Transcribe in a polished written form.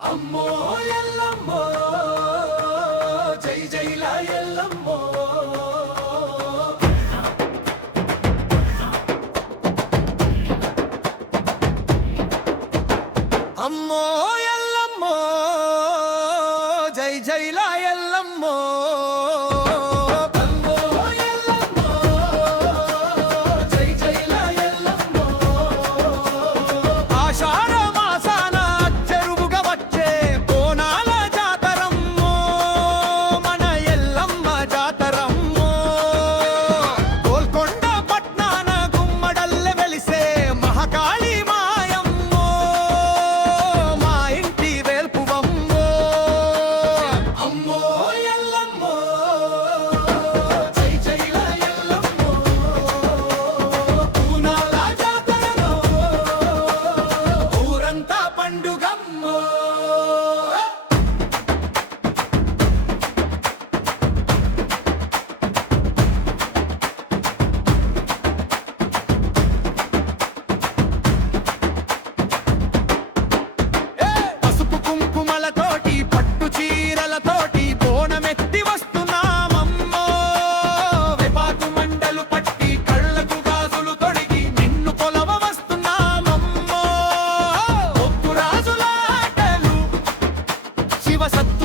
అమ్మో ఎల్లమ్మో జై జైలా ఎల్లమ్మో అమ్మో ఎల్లమ్మో జై జైలా ఎల్లమ్మో అమ్మో ఎల్లమ్మో జై జైలా ఎల్లమ్మో ఆషాఢ మాసాన చెరువుగా వచ్చే బోనాల జాతరమ్మో మన ఎల్లమ్మ జాతరమ్మో గోల్కొండ పట్నాన గుమ్మడల్లె వెలిసే మహాకాళి మాయమ్మో మా ఇంటి వేల్పువమ్మో అమ్మో ఎల్లమ్మో జై జైలా ఎల్లమ్మో పూనాల జాతరలో ఊరంతా పండుగమ్మో పసుపు కుంకుమలతోటి పట్టు చీరలతోటి బోనమెత్తి వస్తున్నామమ్మో వేపాకు మండలు పట్టి కళ్ళకు గాజులు తొడిగి నిన్ను కొలవ వస్తున్నామమ్మో ఒక్కు రాజుల ఆటలు శివ సత్య